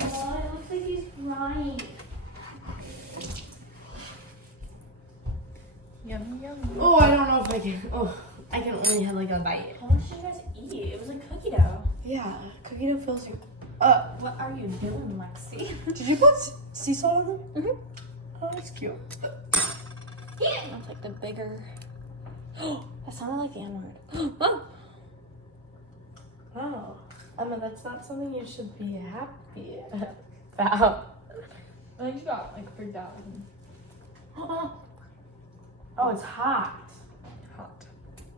Oh, it looks like he's crying. Yum, yum. Oh, I don't know if I can. Oh, I can only have like a bite. How much did you guys eat? It was like cookie dough. Yeah, cookie dough feels like. What are you doing, Lexi? Did you put sea salt on them? Mm-hmm. Oh, that's cute. That's like the bigger. That sounded like the N-word. Oh. Oh, Emma, that's not something you should be happy about. I just got like freaked out. Oh, it's hot. Hot.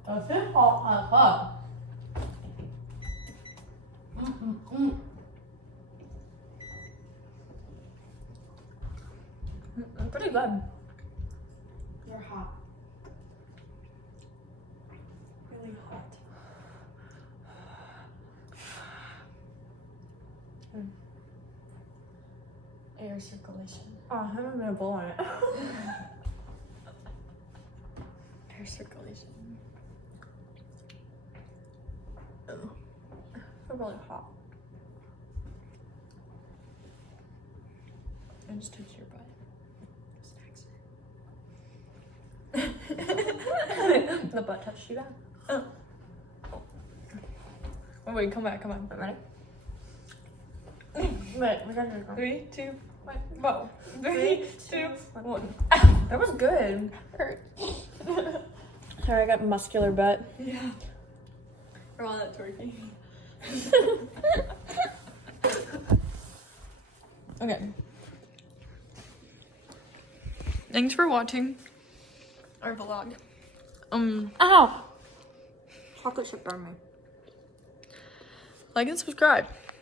Oh, it's been hot. Pretty good. You're hot. Really hot. Air circulation. Oh, I haven't been a bowl on it. Air circulation. It's really hot. I just touched your butt. The butt touched you back. Oh, wait, come back, come on. Ready? Wait, we gotta go. 3, 2, 1, go. 3, 2, 1. That was good. Hurt. Sorry, I got muscular butt. Yeah. For all that turkey. Okay. Thanks for watching our vlog. Ow! Chocolate chip burned me. Like and subscribe.